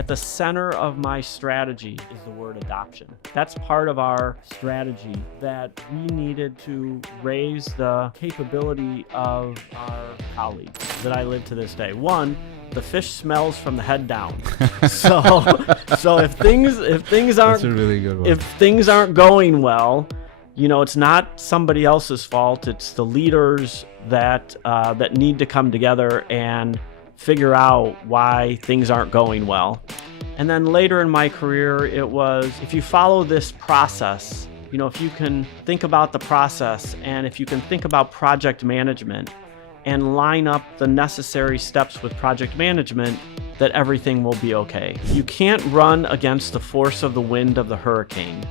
At the center of my strategy is the word adoption. That's part of our strategy, that we needed to raise the capability of our colleagues that I live to this day. One, the fish smells from the head down. So if things aren't That's a really good one. if things aren't going well, it's not somebody else's fault. It's the leaders that need to come together and figure out why things aren't going well. And then later in my career, it was, if you follow this process, if you can think about the process, and if you can think about project management and line up the necessary steps with project management, that everything will be okay. You can't run against the force of the wind of the hurricane.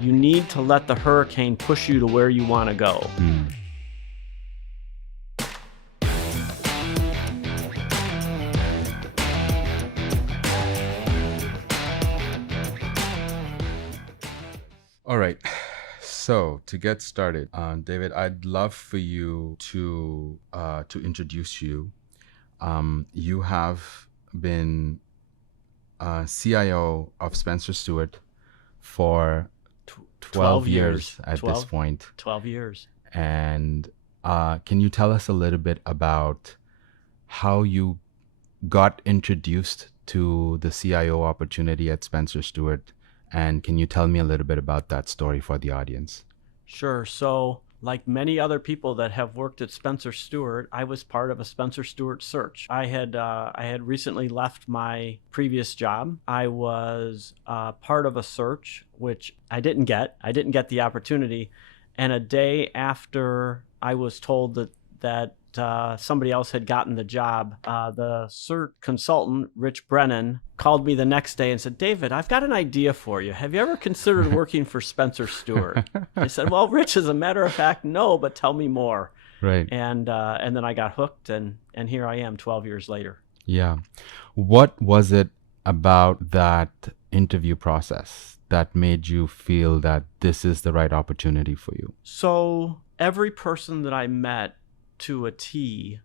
You need to let the hurricane push you to where you want to go. All right. So to get started, David, I'd love for you to introduce you. You have been CIO of Spencer Stuart for 12 years at this point. 12 years. And can you tell us a little bit about how you got introduced to the CIO opportunity at Spencer Stuart? And can you tell me a little bit about that story for the audience? Sure. So, like many other people that have worked at Spencer Stuart, I was part of a Spencer Stuart search. I had recently left my previous job. I was part of a search, which I didn't get. I didn't get the opportunity. And a day after I was told that somebody else had gotten the job, the search consultant, Rich Brennan, called me the next day and said, "David, I've got an idea for you. Have you ever considered working for Spencer Stuart?" I said, "Well, Rich, as a matter of fact, no, but tell me more." Right. And then I got hooked, and here I am 12 years later. Yeah. What was it about that interview process that made you feel that this is the right opportunity for you? So every person that I met to a T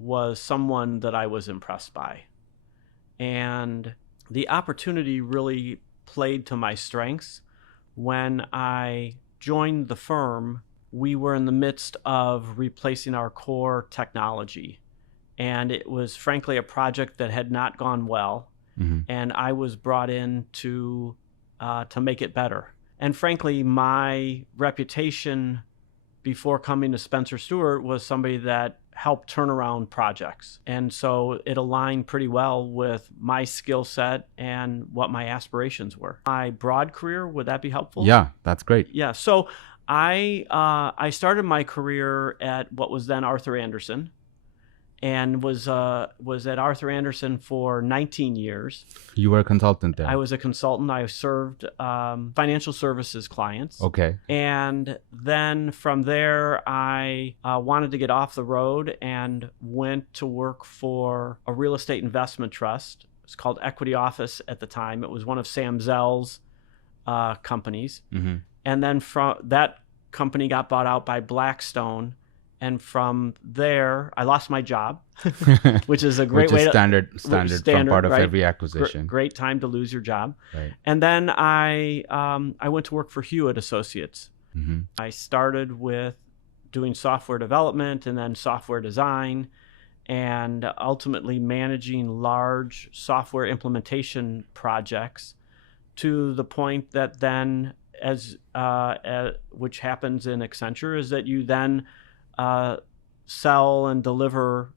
was someone that I was impressed by. And the opportunity really played to my strengths. When I joined the firm, we were in the midst of replacing our core technology. And it was frankly a project that had not gone well. Mm-hmm. And I was brought in to make it better. And frankly, my reputation before coming to Spencer Stuart was somebody that helped turn around projects. And so it aligned pretty well with my skill set and what my aspirations were. My broad career, would that be helpful? Yeah, that's great. Yeah. So I started my career at what was then Arthur Andersen, and was at Arthur Andersen for 19 years. You were a consultant there. I was a consultant. I served financial services clients. Okay. And then from there, I wanted to get off the road and went to work for a real estate investment trust. It's called Equity Office at the time. It was one of Sam Zell's companies. Mm-hmm. And then from that company got bought out by Blackstone. And from there, I lost my job, which is a great way to standard from part of right? every acquisition. Great time to lose your job. Right. And then I went to work for Hewitt Associates. Mm-hmm. I started with doing software development and then software design, and ultimately managing large software implementation projects, to the point that then, which happens in Accenture, is that you then sell and deliver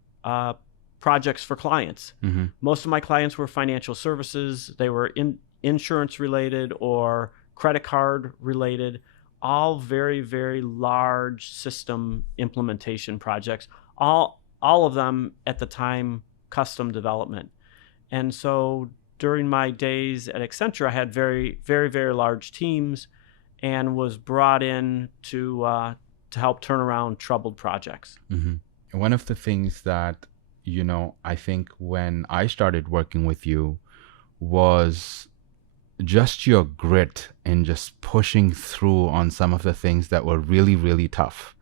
projects for clients. Mm-hmm. Most of my clients were financial services. They were insurance related or credit card related, all very, very large system implementation projects, all of them at the time custom development. And so during my days at Accenture, I had very, very, very large teams, and was brought in to help turn around troubled projects. Mm-hmm. One of the things that, I think when I started working with you was just your grit in just pushing through on some of the things that were really, really tough.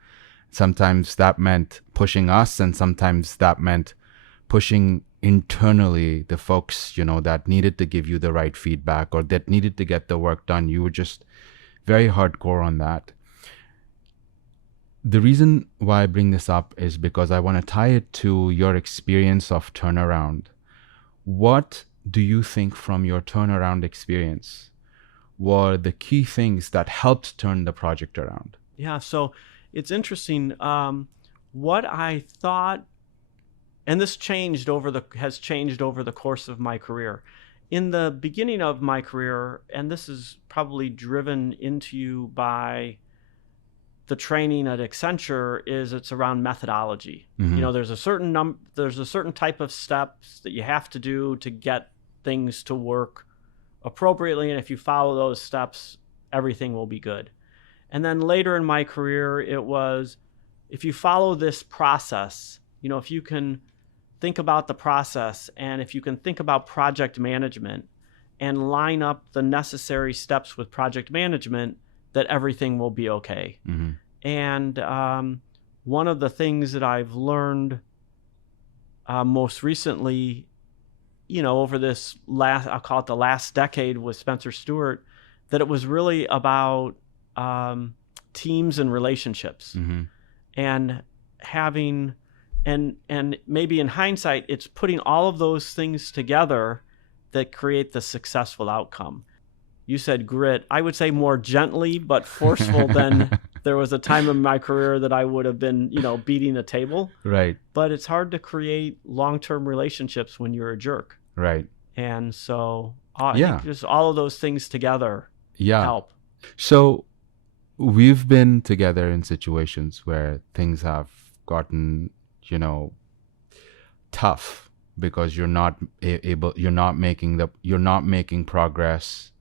Sometimes that meant pushing us, and sometimes that meant pushing internally, the folks, that needed to give you the right feedback or that needed to get the work done, you were just very hardcore on that. The reason why I bring this up is because I want to tie it to your experience of turnaround. What do you think from your turnaround experience were the key things that helped turn the project around? Yeah, so it's interesting. What I thought, and this has changed over the course of my career. In the beginning of my career, and this is probably driven into you by the training at Accenture, is it's around methodology. Mm-hmm. There's a certain type of steps that you have to do to get things to work appropriately, and if you follow those steps, everything will be good. And then later in my career, it was, if you follow this process, if you can think about the process, and if you can think about project management and line up the necessary steps with project management, that everything will be okay. Mm-hmm. And one of the things that I've learned most recently, over this I'll call it the last decade with Spencer Stuart, that it was really about teams and relationships. Mm-hmm. And having, and maybe in hindsight, it's putting all of those things together that create the successful outcome. You said grit. I would say more gently but forceful than there was a time in my career that I would have been, beating a table. Right. But it's hard to create long-term relationships when you're a jerk. Right. And so I think just all of those things together help. So we've been together in situations where things have gotten, tough because you're not making progress,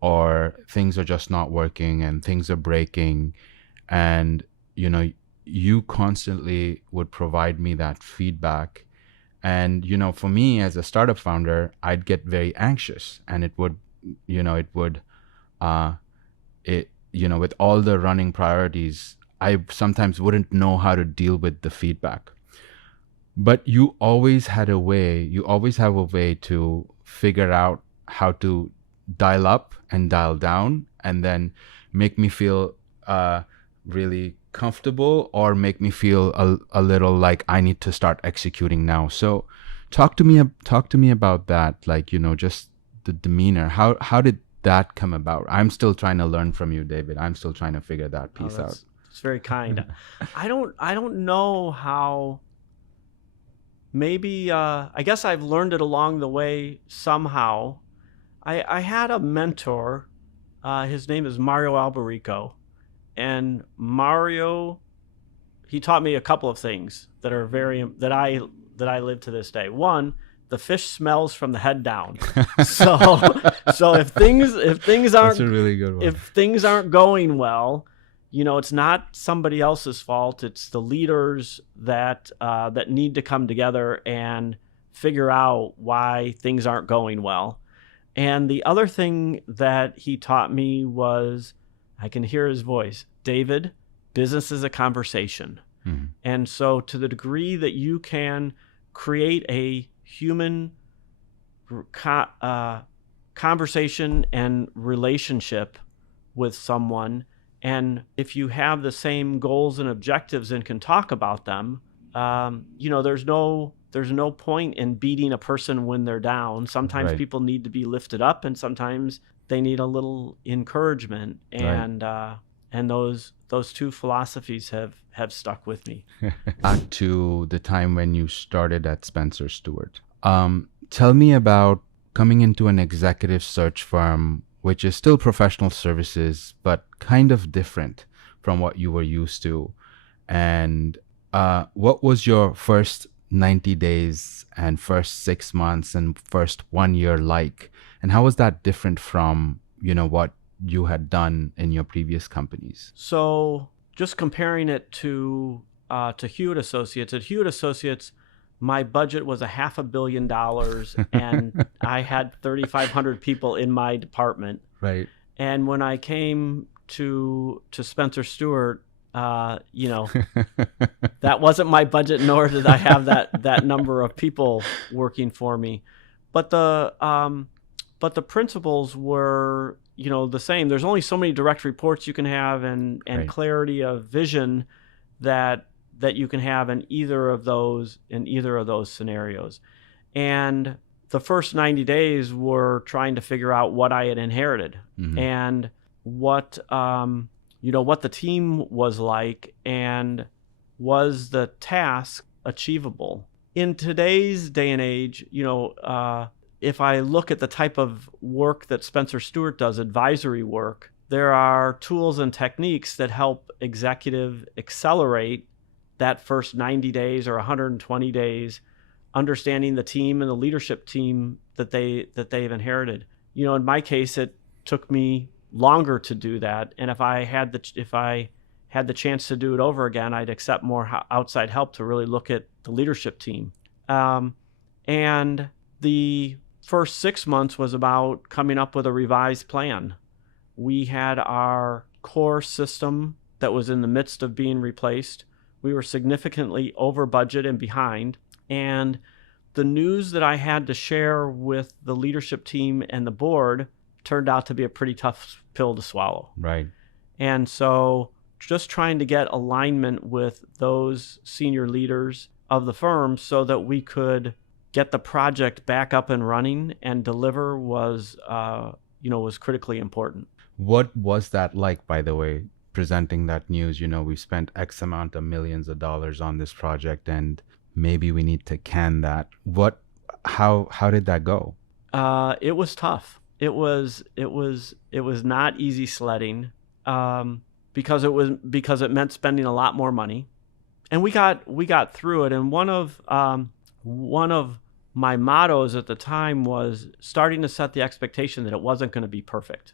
or things are just not working and things are breaking. And, you constantly would provide me that feedback. And, for me as a startup founder, I'd get very anxious, and with all the running priorities, I sometimes wouldn't know how to deal with the feedback. But you always have a way to figure out how to dial up and dial down, and then make me feel really comfortable, or make me feel a little like I need to start executing now. So talk to me about that, just the demeanor. How did that come about? I'm still trying to learn from you, David. I'm still trying to figure that piece out. It's very kind. I don't know how. Maybe I guess I've learned it along the way somehow. I had a mentor. His name is Mario Alberico, and Mario, he taught me a couple of things that are that I live to this day. One, the fish smells from the head down. So if things aren't, that's a really good one. If things aren't going well, it's not somebody else's fault. It's the leaders that need to come together and figure out why things aren't going well. And the other thing that he taught me was, I can hear his voice, David, business is a conversation. Mm-hmm. And so to the degree that you can create a human conversation and relationship with someone, and if you have the same goals and objectives and can talk about them, there's no point in beating a person when they're down. Sometimes Right. people need to be lifted up, and sometimes they need a little encouragement. And and those two philosophies have stuck with me. Back to the time when you started at Spencer Stuart. Tell me about coming into an executive search firm, which is still professional services, but kind of different from what you were used to. And what was your first 90 days and first 6 months and first 1 year like? And how was that different from, what you had done in your previous companies? So just comparing it to Hewitt Associates. At Hewitt Associates, my budget was $500 million, and I had 3,500 people in my department. Right. And when I came to Spencer Stuart, You know, that wasn't my budget, nor did I have that number of people working for me. But the principles were, you know, the same. There's only so many direct reports you can have, and Right. clarity of vision that you can have in either of those scenarios. And the first 90 days were trying to figure out what I had inherited and what what the team was like, and was the task achievable. In today's day and age, if I look at the type of work that Spencer Stuart does, advisory work, there are tools and techniques that help executive accelerate that first 90 days or 120 days, understanding the team and the leadership team that they've inherited. You know, in my case, it took me longer to do that, and if I had the chance to do it over again, I'd accept more outside help to really look at the leadership team. And the first 6 months was about coming up with a revised plan. We had our core system that was in the midst of being replaced. We were significantly over budget and behind. And the news that I had to share with the leadership team and the board turned out to be a pretty tough pill to swallow. Right. And so just trying to get alignment with those senior leaders of the firm so that we could get the project back up and running and deliver was critically important. What was that like, by the way, presenting that news? You know, we spent X amount of millions of dollars on this project, and maybe we need to can that. How did that go? It was tough. It was not easy sledding, because it meant spending a lot more money, and we got through it. And one of my mottos at the time was starting to set the expectation that it wasn't going to be perfect,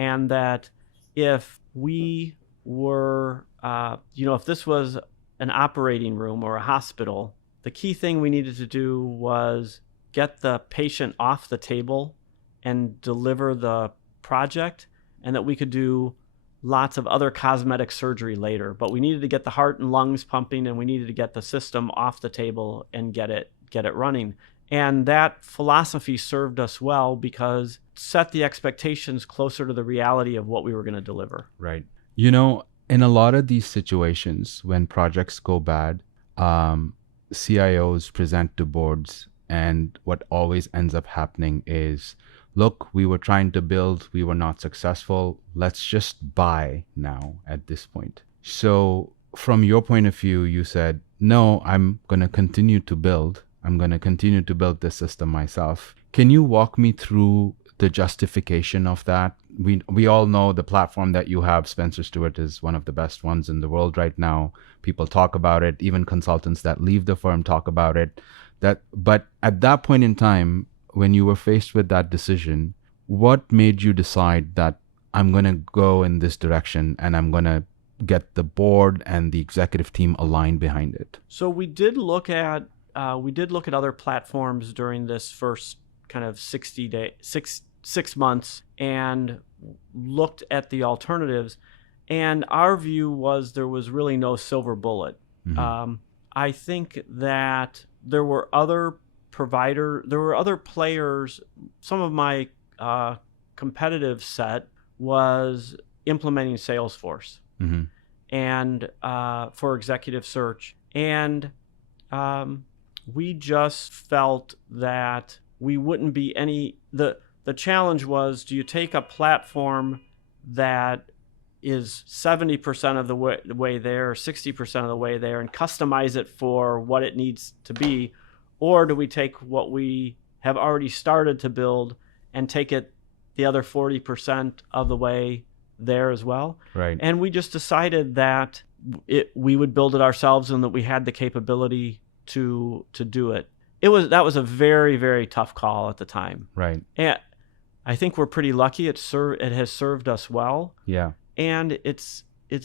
and that if we were, if this was an operating room or a hospital, the key thing we needed to do was get the patient off the table and deliver the project, and that we could do lots of other cosmetic surgery later. But we needed to get the heart and lungs pumping, and we needed to get the system off the table and get it running. And that philosophy served us well because it set the expectations closer to the reality of what we were going to deliver. Right. You know, in a lot of these situations, when projects go bad, CIOs present to boards, and what always ends up happening is, look, we were trying to build, we were not successful. Let's just buy now at this point. So from your point of view, you said, no, I'm going to continue to build. I'm going to continue to build this system myself. Can you walk me through the justification of that? We all know the platform that you have, Spencer Stuart, is one of the best ones in the world right now. People talk about it. Even consultants that leave the firm talk about it. But at that point in time, when you were faced with that decision, what made you decide that I'm going to go in this direction and I'm going to get the board and the executive team aligned behind it? So we did look at other platforms during this first kind of 6 months, and looked at the alternatives. And our view was there was really no silver bullet. I think that there were other players. Some of my competitive set was implementing Salesforce and for executive search. And we just felt that we wouldn't be the challenge was, do you take a platform that is 70% of the way there, 60% of the way there, and customize it for what it needs to be? Or do we take what we have already started to build and take it the other 40% of the way there as well? Right. And we just decided that we would build it ourselves, and that we had the capability to do it. That was a very, very tough call at the time. Right. And I think we're pretty lucky. It has served us well. Yeah. And it's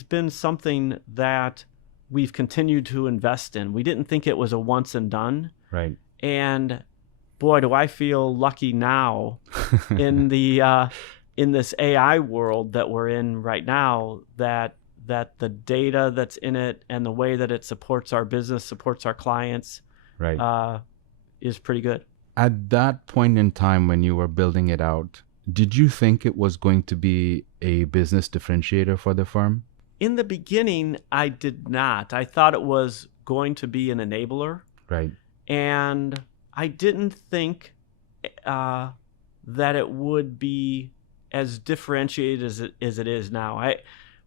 been something that we've continued to invest in. We didn't think it was a once and done. Right. And boy, do I feel lucky now in this AI world that we're in right now, that that the data that's in it and the way that it supports our business, supports our clients, Right. is pretty good. At that point in time when you were building it out, did you think it was going to be a business differentiator for the firm? In the beginning, I did not. I thought it was going to be an enabler, Right. and I didn't think that it would be as differentiated as it is now.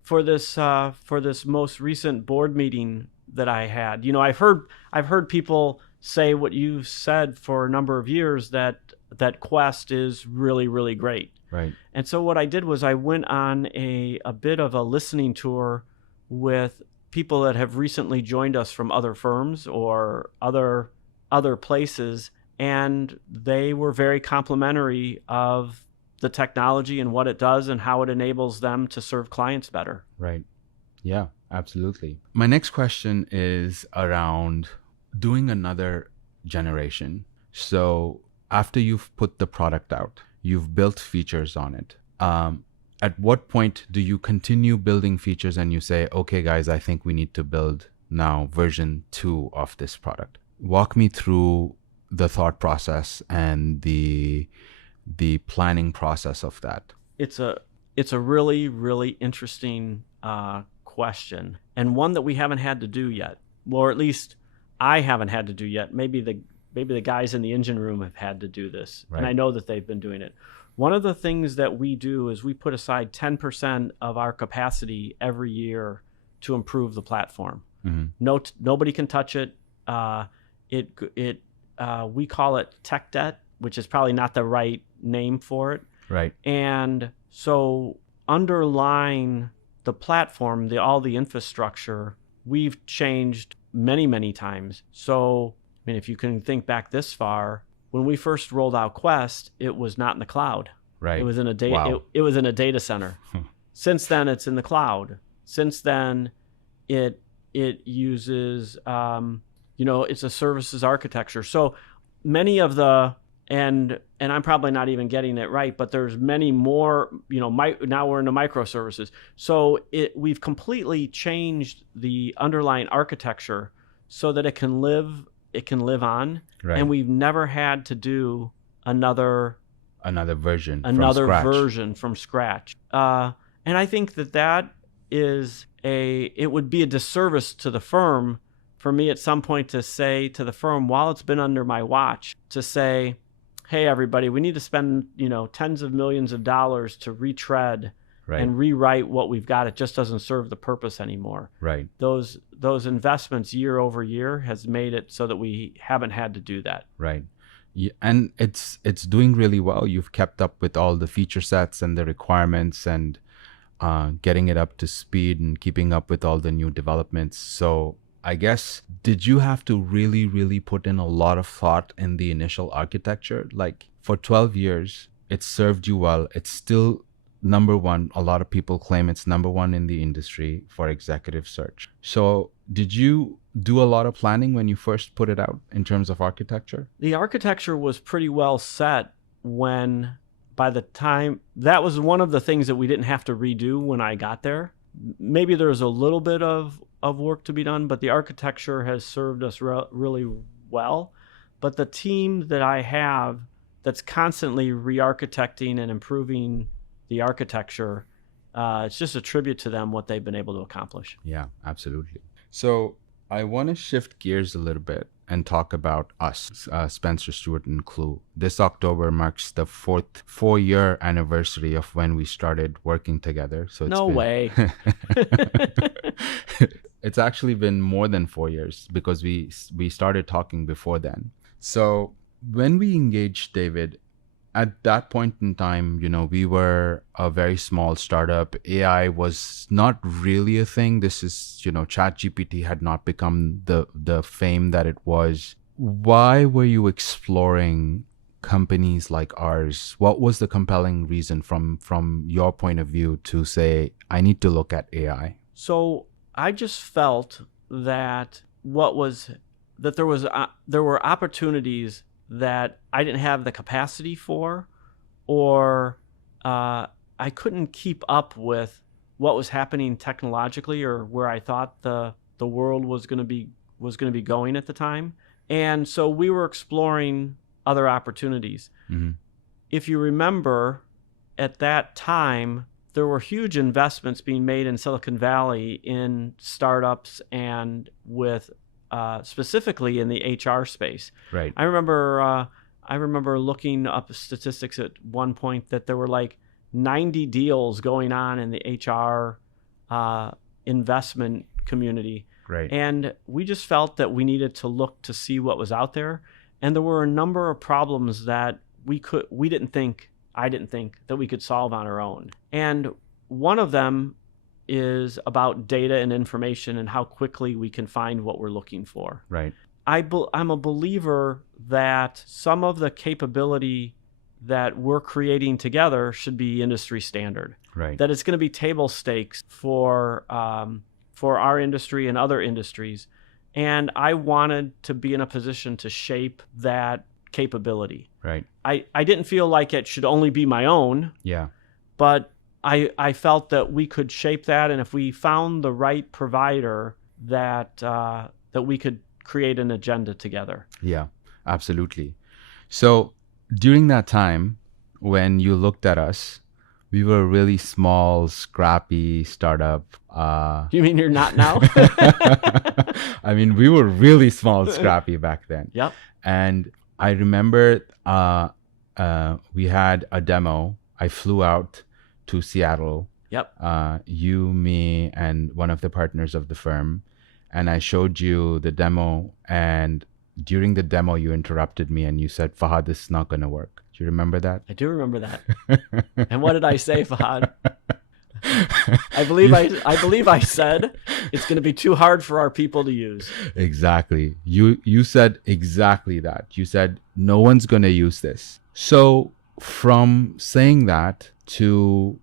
For this most recent board meeting that I had, I've heard people say what you've said for a number of years, that Quest is really, really great. Right. And so what I did was I went on a bit of a listening tour with people that have recently joined us from other firms or other places, and they were very complimentary of the technology and what it does and how it enables them to serve clients better. Right. Yeah, absolutely. My next question is around doing another generation. So after you've put the product out, you've built features on it. At what point do you continue building features and you say, okay, guys, I think we need to build now version 2 of this product? Walk me through the thought process and the planning process of that. It's a really, really interesting question, and one that we haven't had to do yet, or at least I haven't had to do yet. Maybe the guys in the engine room have had to do this, Right. And I know that they've been doing it. One of the things that we do is we put aside 10% of our capacity every year to improve the platform. Mm-hmm. Nobody can touch it. We call it tech debt, which is probably not the right name for it. Right. And so underlying the platform, all the infrastructure, we've changed many, many times. So, I mean, if you can think back this far, when we first rolled out Quest, it was not in the cloud. Right. It was in a data. Wow. It was in a data center. Since then, it's in the cloud. Since then, it uses it's a services architecture. So many of and I'm probably not even getting it right, but there's many more. Now we're into microservices. So we've completely changed the underlying architecture so that it can live on, Right. and we've never had to do another version from scratch. And I think that it would be a disservice to the firm for me at some point to say to the firm, while it's been under my watch, to say, hey, everybody, we need to spend tens of millions of dollars to retread Right. and rewrite what we've got. It just doesn't serve the purpose anymore. Right. Those investments year over year has made it so that we haven't had to do that. Right. Yeah, and it's doing really well. You've kept up with all the feature sets and the requirements, and getting it up to speed and keeping up with all the new developments. So I guess, did you have to really, really put in a lot of thought in the initial architecture? Like, for 12 years, it's served you well. It's still number one. A lot of people claim it's number one in the industry for executive search. So did you do a lot of planning when you first put it out in terms of architecture? The architecture was pretty well set by the time, that was one of the things that we didn't have to redo when I got there. Maybe there's a little bit of work to be done, but the architecture has served us really well. But the team that I have that's constantly re-architecting and improving the architecture, it's just a tribute to them, what they've been able to accomplish. Yeah, absolutely. So I want to shift gears a little bit and talk about us, Spencer Stuart and QLU. This October marks the 4-year anniversary of when we started working together. So No way. It's actually been more than 4 years, because we started talking before then. So when we engaged David, at that point in time, we were a very small startup. AI was not really a thing. This is, ChatGPT had not become the fame that it was. Why were you exploring companies like ours? What was the compelling reason from your point of view to say, I need to look at AI? So I just felt that there were opportunities that I didn't have the capacity for, or I couldn't keep up with what was happening technologically or where I thought the world was going to be going at the time. And so we were exploring other opportunities. Mm-hmm. If you remember, at that time, there were huge investments being made in Silicon Valley in startups and with specifically in the HR space. Right. I remember looking up statistics at one point that there were like 90 deals going on in the HR investment community. Right. And we just felt that we needed to look to see what was out there. And there were a number of problems that I didn't think that we could solve on our own. And one of them is about data and information and how quickly we can find what we're looking for. Right. I'm a believer that some of the capability that we're creating together should be industry standard. Right. That it's going to be table stakes for our industry and other industries. And I wanted to be in a position to shape that capability. Right. I didn't feel like it should only be my own. Yeah. But I felt that we could shape that, and if we found the right provider, that we could create an agenda together. Yeah, absolutely. So during that time, when you looked at us, we were a really small, scrappy startup. You mean you're not now? I mean, we were really small, scrappy back then. Yep. And I remember we had a demo. I flew out to Seattle. Yep. You, me, and one of the partners of the firm. And I showed you the demo. And during the demo, you interrupted me and you said, Fahad, this is not going to work. Do you remember that? I do remember that. And what did I say, Fahad? I believe I said it's going to be too hard for our people to use. Exactly. You said exactly that. You said no one's going to use this. So from saying that to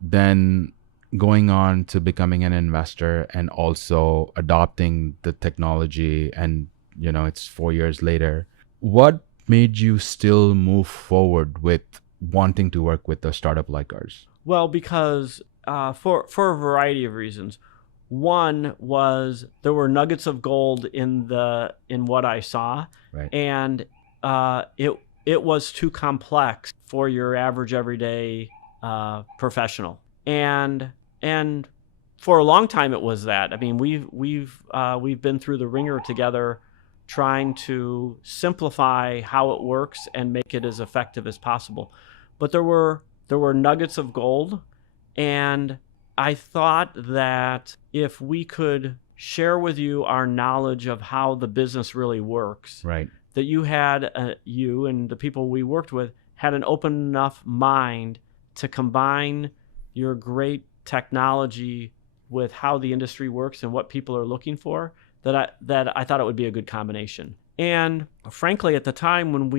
then going on to becoming an investor and also adopting the technology, and it's 4 years later, what made you still move forward with wanting to work with a startup like ours? Well, because for a variety of reasons. One was there were nuggets of gold in what I saw, right. And it was too complex for your average everyday professional, and for a long time it was that. I mean, we've been through the ringer together, trying to simplify how it works and make it as effective as possible. But there were nuggets of gold, and I thought that if we could share with you our knowledge of how the business really works, right, that you and the people we worked with had an open enough mind to combine your great technology with how the industry works and what people are looking for, that I thought it would be a good combination. And frankly, at the time when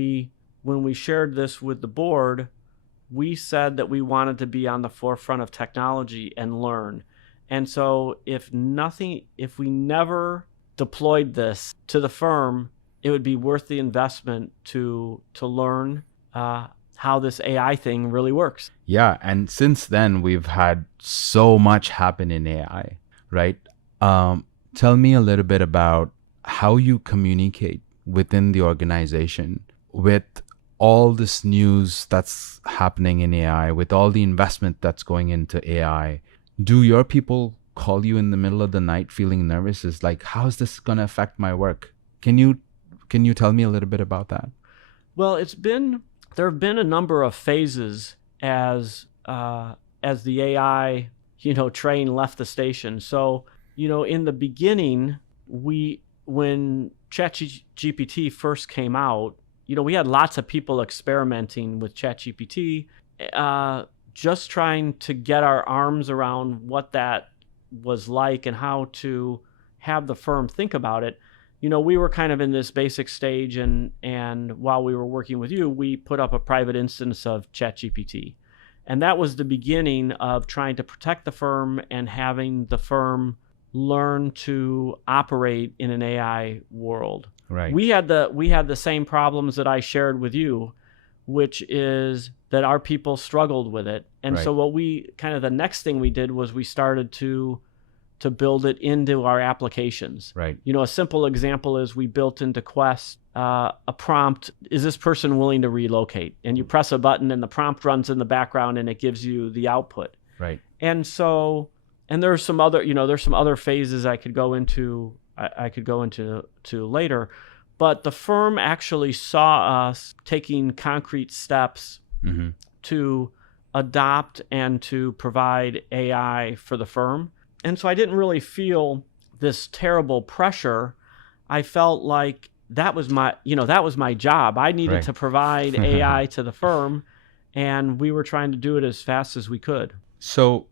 we shared this with the board, we said that we wanted to be on the forefront of technology and learn. And so if we never deployed this to the firm, it would be worth the investment to learn how this AI thing really works. Yeah, and since then we've had so much happen in AI, right? Tell me a little bit about how you communicate within the organization with all this news that's happening in AI, with all the investment that's going into AI. Do your people call you in the middle of the night feeling nervous? Is like, how's this going to affect my work? Can you tell me a little bit about that? Well, there have been a number of phases as the AI, train left the station. So, in the beginning, when ChatGPT first came out, we had lots of people experimenting with ChatGPT, just trying to get our arms around what that was like and how to have the firm think about it. We were kind of in this basic stage, and while we were working with you, we put up a private instance of ChatGPT. And that was the beginning of trying to protect the firm and having the firm learn to operate in an AI world. Right. We had the same problems that I shared with you, which is that our people struggled with it. And so Right. what we kind of the next thing we did was we started to build it into our applications. Right. You know, a simple example is we built into Quest a prompt, is this person willing to relocate? And you press a button and the prompt runs in the background and it gives you the output. Right. And so, and there's some other, there's some other phases I could go into, later, but the firm actually saw us taking concrete steps Mm-hmm. to adopt and to provide AI for the firm. And so I didn't really feel this terrible pressure. I felt like that was my job. I needed Right. to provide AI to the firm, and we were trying to do it as fast as we could. So,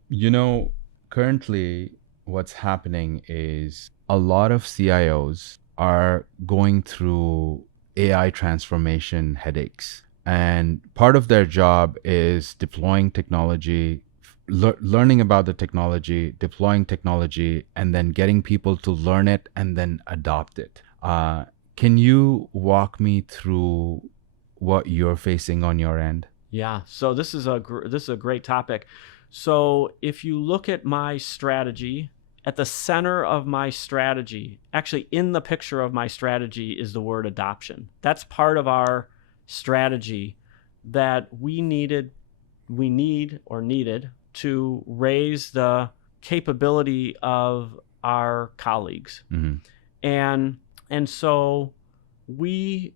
currently what's happening is a lot of CIOs are going through AI transformation headaches. And part of their job is deploying technology, learning about the technology, deploying technology, and then getting people to learn it and then adopt it. Can you walk me through what you're facing on your end? Yeah. So this is a great topic. So if you look at my strategy, at the center of my strategy, actually in the picture of my strategy is the word adoption. That's part of our strategy that we needed to raise the capability of our colleagues. Mm-hmm. And so we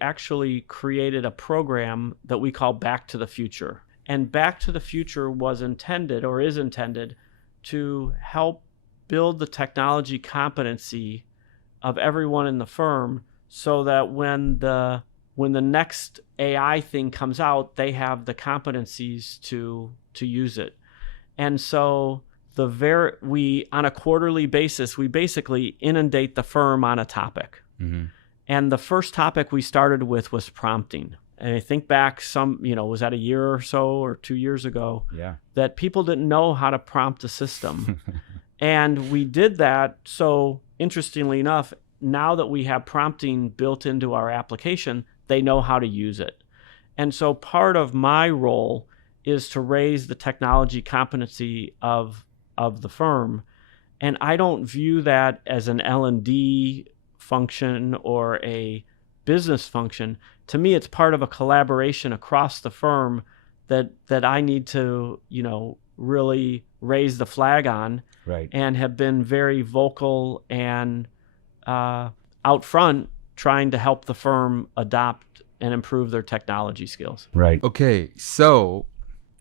actually created a program that we call Back to the Future. And Back to the Future was intended, or is intended, to help build the technology competency of everyone in the firm so that when the next AI thing comes out, they have the competencies to use it. And so we on a quarterly basis, we basically inundate the firm on a topic. Mm-hmm. And the first topic we started with was prompting. And I think back was that a year or so or 2 years ago, Yeah. that people didn't know how to prompt a system. And we did that. So interestingly enough, now that we have prompting built into our application, they know how to use it. And so part of my role is to raise the technology competency of the firm. And I don't view that as an L&D function or a business function. To me, it's part of a collaboration across the firm that I need to, really raise the flag on. Right. And have been very vocal and out front trying to help the firm adopt and improve their technology skills. Right. Okay. So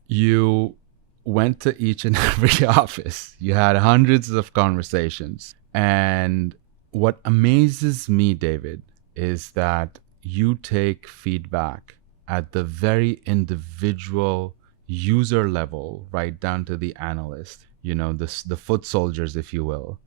you went to each and every office. You had hundreds of conversations. And what amazes me, David, is that you take feedback at the very individual user level, right down to the analyst, the foot soldiers, if you will.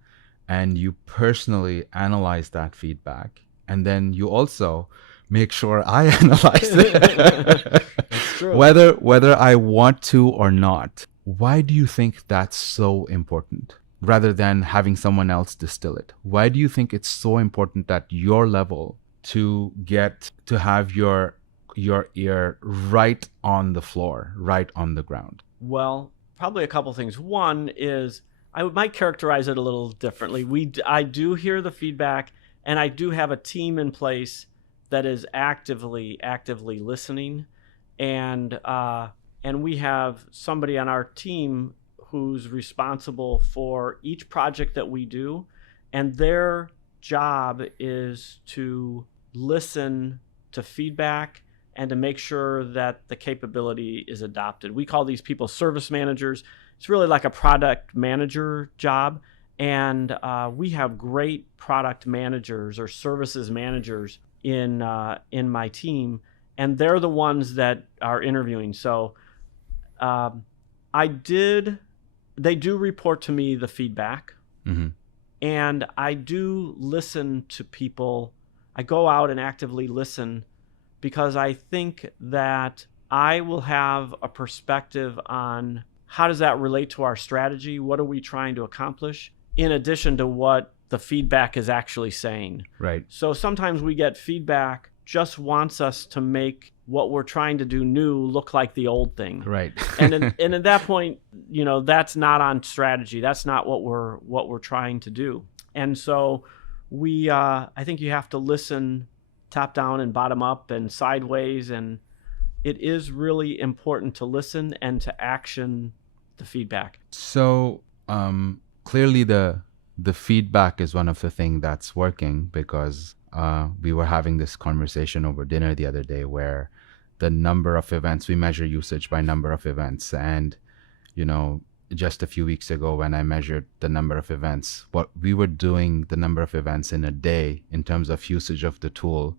And you personally analyze that feedback. And then you also make sure I analyze it. That's true. Whether I want to or not. Why do you think that's so important? Rather than having someone else distill it. Why do you think it's so important at your level to get to have your ear right on the floor, right on the ground? Well, probably a couple things. One is I might characterize it a little differently. I do hear the feedback, and I do have a team in place that is actively listening, and we have somebody on our team who's responsible for each project that we do, and their job is to listen to feedback and to make sure that the capability is adopted. We call these people service managers. It's really like a product manager job, and we have great product managers or services managers in my team, and they're the ones that are interviewing. So they do report to me the feedback. Mm-hmm. And I do listen to people. I go out and actively listen because I think that I will have a perspective on how does that relate to our strategy? What are we trying to accomplish? In addition to what the feedback is actually saying. Right. So sometimes we get feedback just wants us to make what we're trying to do new look like the old thing. Right. And at that point, that's not on strategy. That's not what we're trying to do. And so I think you have to listen top down and bottom up and sideways, and it is really important to listen and to action the feedback. So clearly the feedback is one of the things that's working, because we were having this conversation over dinner the other day where the number of events, we measure usage by number of events. And, just a few weeks ago when I measured the number of events, what we were doing, the number of events in a day in terms of usage of the tool,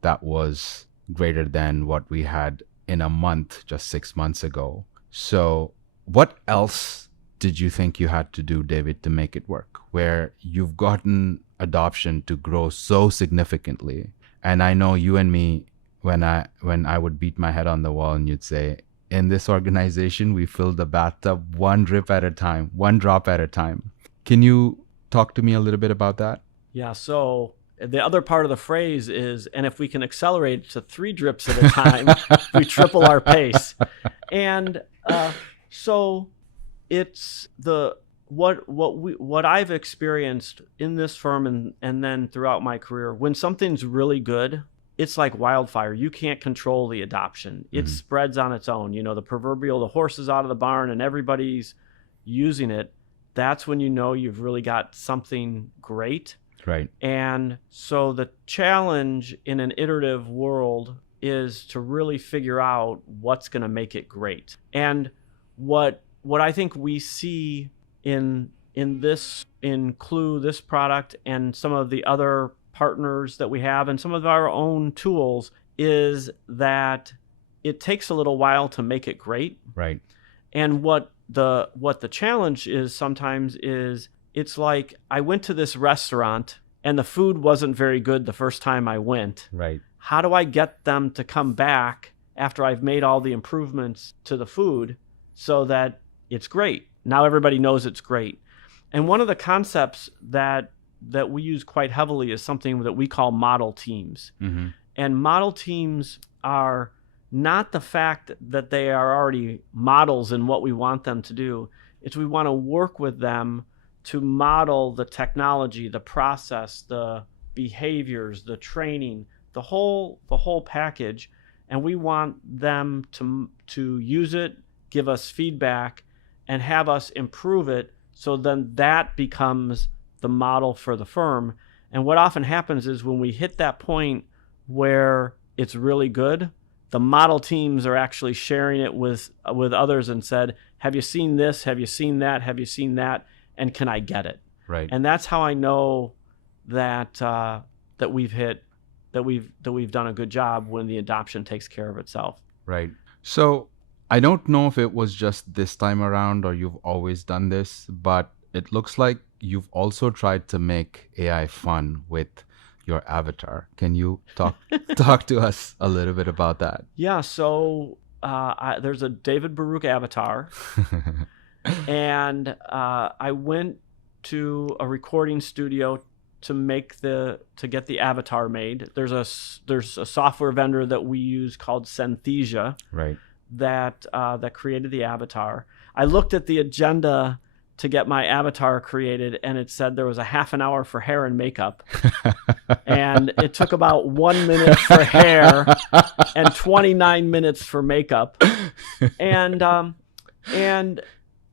that was greater than what we had in a month just 6 months ago. So what else did you think you had to do, David, to make it work, where you've gotten adoption to grow so significantly? And I know you and me, when I would beat my head on the wall and you'd say, in this organization, we fill the bathtub one drop at a time. Can you talk to me a little bit about that? Yeah. So the other part of the phrase is, and if we can accelerate to 3 drips at a time, we triple our pace. And so it's what I've experienced in this firm and then throughout my career. When something's really good, it's like wildfire. You can't control the adoption. It spreads on its own. The proverbial, the horse is out of the barn and everybody's using it. That's when you've really got something great. Right. And so the challenge in an iterative world is to really figure out what's going to make it great. And what I think we see in QLU, this product, and some of the other partners that we have and some of our own tools, is that it takes a little while to make it great. Right. And what the challenge is sometimes is, it's like I went to this restaurant and the food wasn't very good the first time I went. Right. How do I get them to come back after I've made all the improvements to the food so that it's great? Now everybody knows it's great. And one of the concepts that we use quite heavily is something that we call model teams. Mm-hmm. And model teams are not the fact that they are already models in what we want them to do. It's we want to work with them to model the technology, the process, the behaviors, the training, the whole package. And we want them to use it, give us feedback, and have us improve it. So then that becomes the model for the firm. And what often happens is when we hit that point where it's really good, the model teams are actually sharing it with others and said, have you seen this? Have you seen that? Have you seen that? And can I get it? Right. And that's how I know that we've done a good job, when the adoption takes care of itself. Right. So I don't know if it was just this time around or you've always done this, but it looks like you've also tried to make AI fun with your avatar. Can you talk to us a little bit about that? Yeah. So there's a David Baruch avatar, and I went to a recording studio to get the avatar made. There's a software vendor that we use called Synthesia. Right. That created the avatar. I looked at the agenda to get my avatar created, and it said there was a half an hour for hair and makeup. And it took about 1 minute for hair and 29 minutes for makeup. And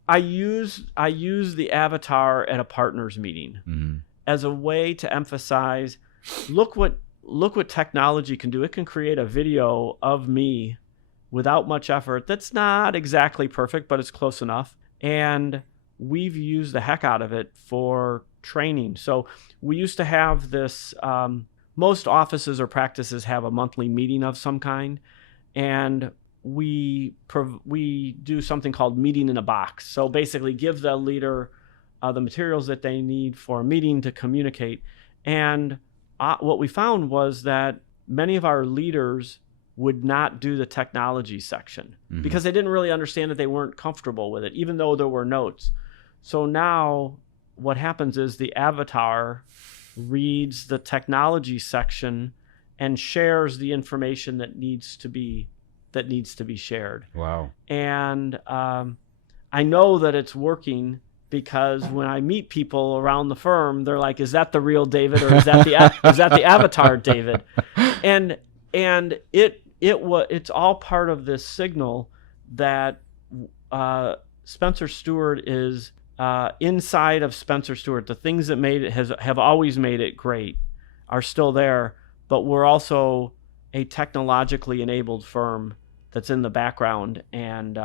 I use the avatar at a partners meeting as a way to emphasize, look what technology can do. It can create a video of me without much effort. That's not exactly perfect, but it's close enough. And we've used the heck out of it for training. So we used to have this, most offices or practices have a monthly meeting of some kind. And we do something called meeting in a box. So basically give the leader the materials that they need for a meeting to communicate. And what we found was that many of our leaders would not do the technology section because they didn't really understand that, they weren't comfortable with it, even though there were notes. So now what happens is the avatar reads the technology section and shares the information that needs to be shared. Wow. And I know that it's working because when I meet people around the firm, they're like, "Is that the real David, or is that the avatar David?" And it's all part of this signal that Spencer Stuart is inside of Spencer Stuart. The things that made it have always made it great are still there, but we're also a technologically enabled firm that's in the background, and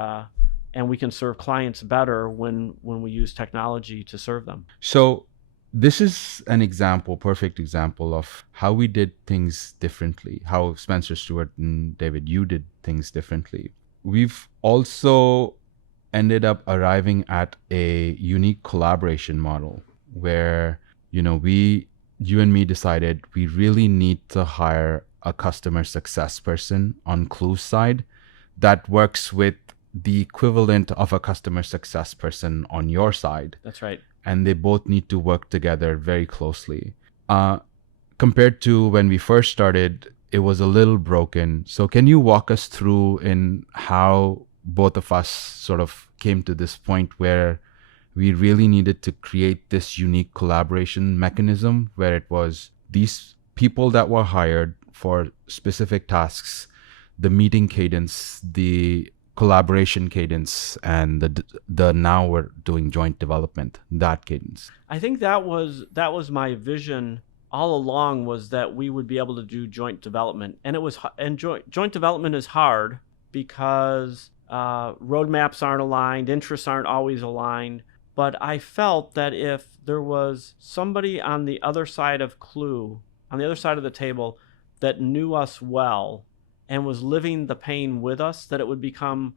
we can serve clients better when we use technology to serve them. So this is an example, perfect example of how we did things differently, how Spencer Stuart and David, you did things differently. We've also ended up arriving at a unique collaboration model where, you and me decided we really need to hire a customer success person on Clue's side that works with the equivalent of a customer success person on your side. That's right. And they both need to work together very closely. Compared to when we first started, it was a little broken. So can you walk us through in how both of us sort of came to this point where we really needed to create this unique collaboration mechanism where it was these people that were hired for specific tasks, the meeting cadence, the collaboration cadence, and the now we're doing joint development, that cadence? I think that was my vision all along, was that we would be able to do joint development, and joint development is hard because roadmaps aren't aligned, interests aren't always aligned. But I felt that if there was somebody on the other side of Clue, on the other side of the table, that knew us well and was living the pain with us, that it would become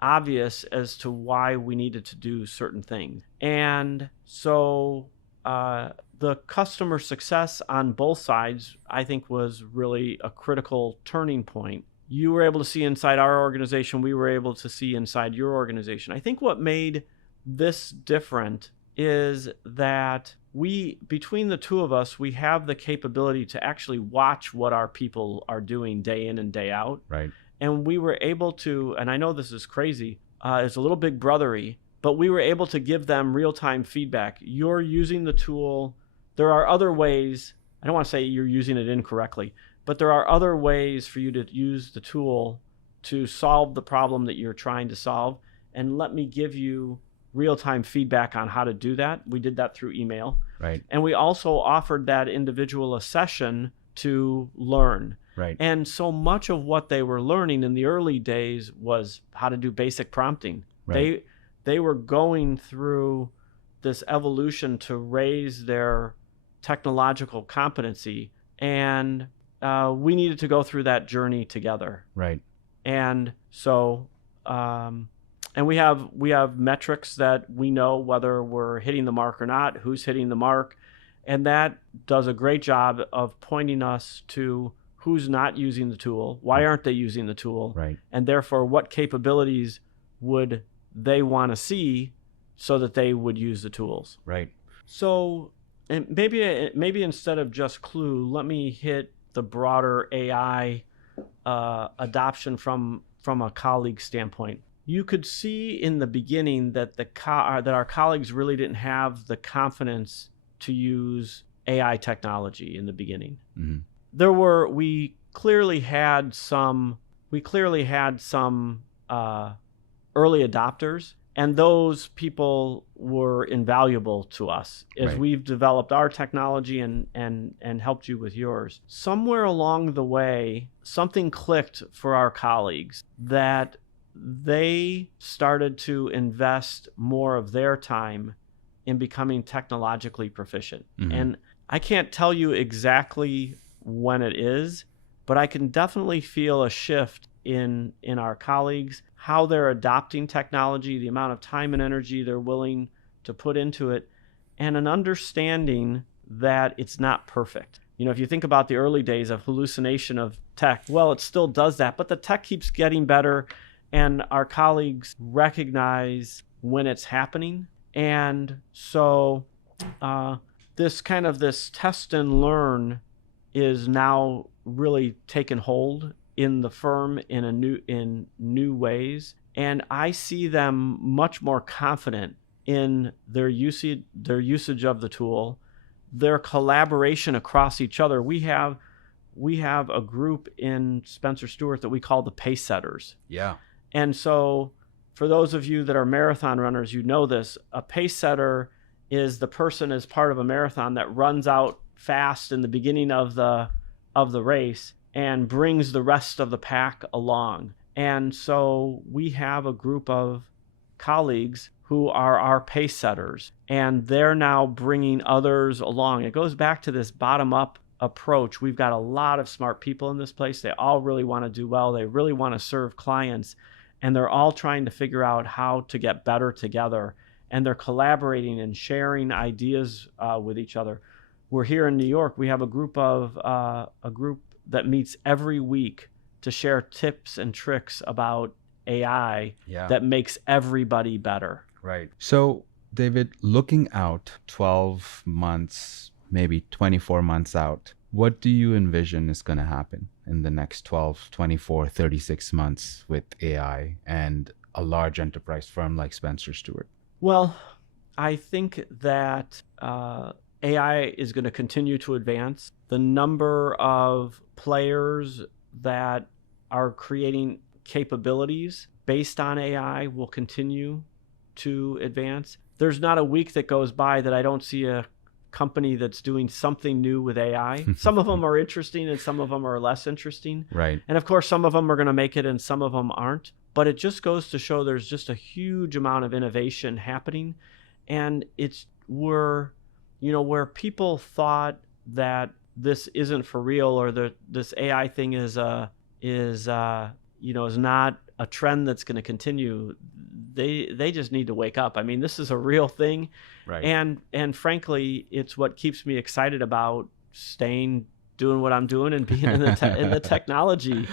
obvious as to why we needed to do certain things. And so the customer success on both sides, I think, was really a critical turning point. You were able to see inside our organization, we were able to see inside your organization. I think what made this different is that between the two of us, we have the capability to actually watch what our people are doing day in and day out. Right. And we were able to, and I know this is crazy, it's a little big brothery, but we were able to give them real-time feedback. You're using the tool. There are other ways. I don't want to say you're using it incorrectly, but there are other ways for you to use the tool to solve the problem that you're trying to solve. And let me give you real-time feedback on how to do that. We did that through email. Right. And we also offered that individual a session to learn. Right. And so much of what they were learning in the early days was how to do basic prompting. Right. They were going through this evolution to raise their technological competency, and we needed to go through that journey together. Right. And so and we have metrics that we know whether we're hitting the mark or not, who's hitting the mark, and that does a great job of pointing us to who's not using the tool, why aren't they using the tool, Right. and therefore what capabilities would they want to see so that they would use the tools. Right. So, and maybe instead of just Clue, let me hit the broader AI adoption from a colleague standpoint. You could see in the beginning that that our colleagues really didn't have the confidence to use AI technology in the beginning. Mm-hmm. We clearly had some early adopters, and those people were invaluable to us as Right. we've developed our technology and helped you with yours. Somewhere along the way, something clicked for our colleagues that they started to invest more of their time in becoming technologically proficient. Mm-hmm. And I can't tell you exactly when it is, but I can definitely feel a shift in our colleagues, how they're adopting technology, the amount of time and energy they're willing to put into it, and an understanding that it's not perfect. You know, if you think about the early days of hallucination of tech, well, it still does that, but the tech keeps getting better, and our colleagues recognize when it's happening. And so this test and learn is now really taken hold in the firm in new ways, and I see them much more confident in their usage of the tool, their collaboration across each other. We have a group in Spencer Stuart that we call the pace setters. Yeah. And so for those of you that are marathon runners, you know this. A pace setter is the person as part of a marathon that runs out fast in the beginning of the race and brings the rest of the pack along. And so we have a group of colleagues who are our pace setters, and they're now bringing others along. It goes back to this bottom-up approach. We've got a lot of smart people in this place. They all really want to do well. They really want to serve clients, and they're all trying to figure out how to get better together, and they're collaborating and sharing ideas with each other. We're here in New York. We have a group that meets every week to share tips and tricks about AI that makes everybody better. Right. So, David, looking out 12 months, maybe 24 months out, what do you envision is going to happen in the next 12, 24, 36 months with AI and a large enterprise firm like Spencer Stuart? Well, I think that AI is going to continue to advance. The number of players that are creating capabilities based on AI will continue to advance. There's not a week that goes by that I don't see a company that's doing something new with AI. Some of them are interesting and some of them are less interesting. Right. And of course, some of them are going to make it and some of them aren't. But it just goes to show there's just a huge amount of innovation happening. And it's where people thought that this isn't for real, or this AI thing is not a trend that's going to continue. They just need to wake up. I mean, this is a real thing. Right. And frankly, it's what keeps me excited about doing what I'm doing and being in the technology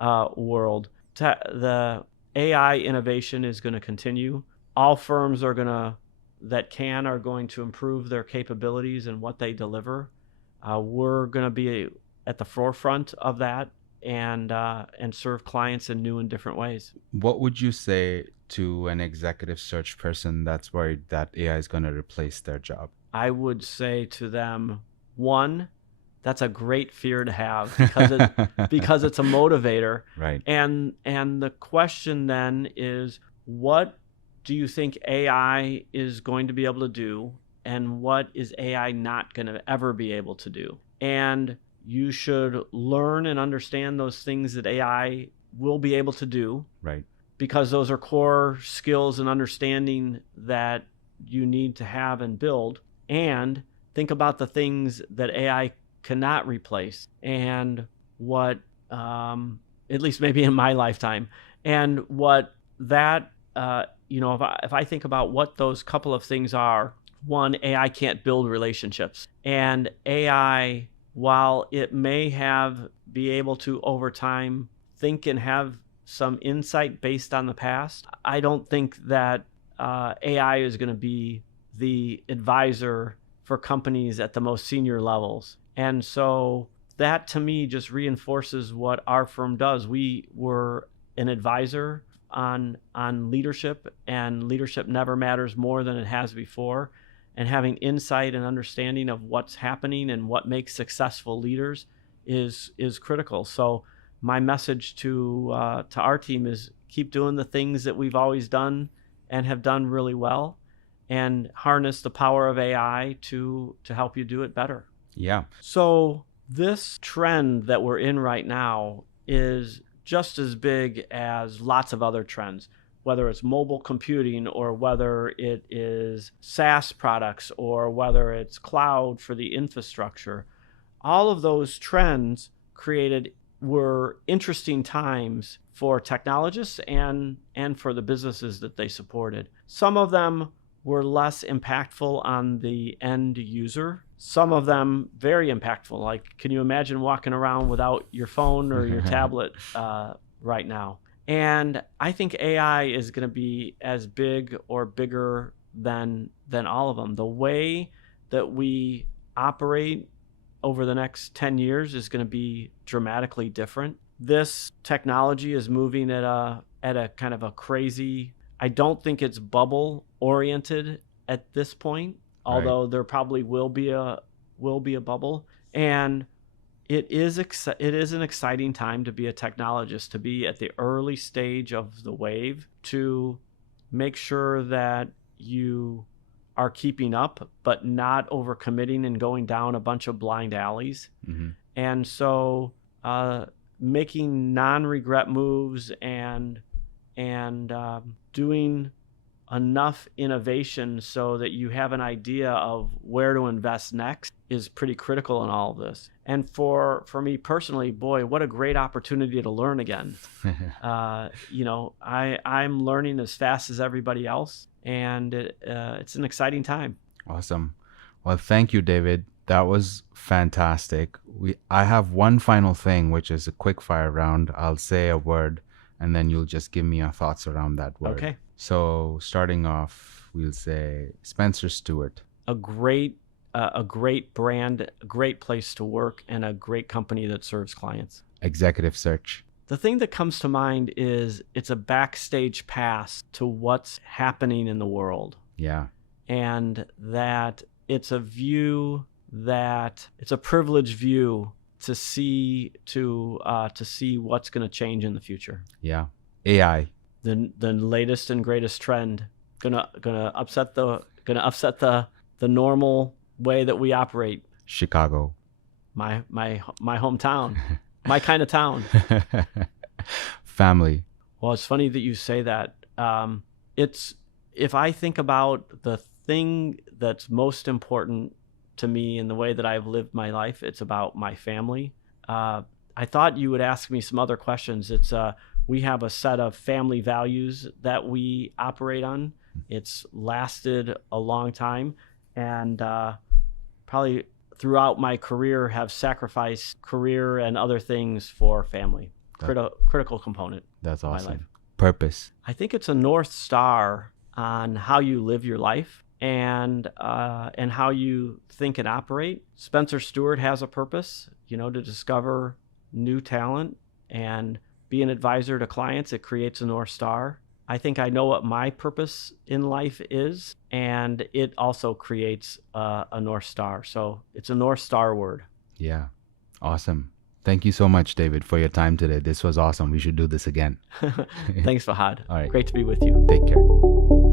world. The AI innovation is going to continue. All firms are going to improve their capabilities and what they deliver. We're going to be at the forefront of that and serve clients in new and different ways. What would you say to an executive search person that's worried that AI is going to replace their job? I would say to them, one, that's a great fear to have because it's a motivator. Right. And the question then is, what do you think AI is going to be able to do, and what is AI not going to ever be able to do? And you should learn and understand those things that AI will be able to do. Right. Because those are core skills and understanding that you need to have and build. And think about the things that AI cannot replace, and what, at least maybe in my lifetime, and what that, if I think about what those couple of things are, one, AI can't build relationships. And AI, while it may be able to over time think and have some insight based on the past, I don't think that AI is going to be the advisor for companies at the most senior levels. And so that to me just reinforces what our firm does. We were an advisor on leadership, and leadership never matters more than it has before. And having insight and understanding of what's happening and what makes successful leaders is critical. So my message to our team is keep doing the things that we've always done and have done really well, and harness the power of AI to help you do it better. Yeah. So this trend that we're in right now is just as big as lots of other trends, whether it's mobile computing or whether it is SaaS products or whether it's cloud for the infrastructure. All of those trends were interesting times for technologists and for the businesses that they supported. Some of them were less impactful on the end user. Some of them very impactful. Like, can you imagine walking around without your phone or your tablet right now? And I think AI is going to be as big or bigger than all of them. The way that we operate over the next 10 years is going to be dramatically different. This technology is moving at a kind of a crazy, I don't think it's bubble oriented at this point, although there probably will be a bubble. And it is an exciting time to be a technologist, to be at the early stage of the wave, to make sure that you are keeping up, but not overcommitting and going down a bunch of blind alleys. Mm-hmm. And so making non-regret moves and doing enough innovation so that you have an idea of where to invest next is pretty critical in all of this. And for me personally, boy, what a great opportunity to learn again. I'm learning as fast as everybody else, and it's an exciting time. Awesome. Well, thank you, David. That was fantastic. I have one final thing, which is a quick fire round. I'll say a word, and then you'll just give me your thoughts around that word. Okay. So starting off, we'll say Spencer Stuart. A great brand, a great place to work, and a great company that serves clients. Executive search. The thing that comes to mind is it's a backstage pass to what's happening in the world. Yeah. And that it's a view that it's a privileged view to see what's going to change in the future. Yeah. AI. The latest and greatest trend, gonna upset the normal way that we operate. Chicago. My hometown. My kind of town. Family. Well, it's funny that you say that. If I think about the thing that's most important to me in the way that I've lived my life, it's about my family. I thought you would ask me some other questions. We have a set of family values that we operate on. It's lasted a long time, and probably throughout my career have sacrificed career and other things for family. Critical component. That's awesome. Of my life. Purpose. I think it's a North Star on how you live your life and how you think and operate. Spencer Stuart has a purpose, to discover new talent and be an advisor to clients. It creates a North Star. I think I know what my purpose in life is, and it also creates a North Star. So it's a North Star word. Yeah. Awesome. Thank you so much, David, for your time today. This was awesome. We should do this again. Thanks, Fahad. All right. Great to be with you. Take care.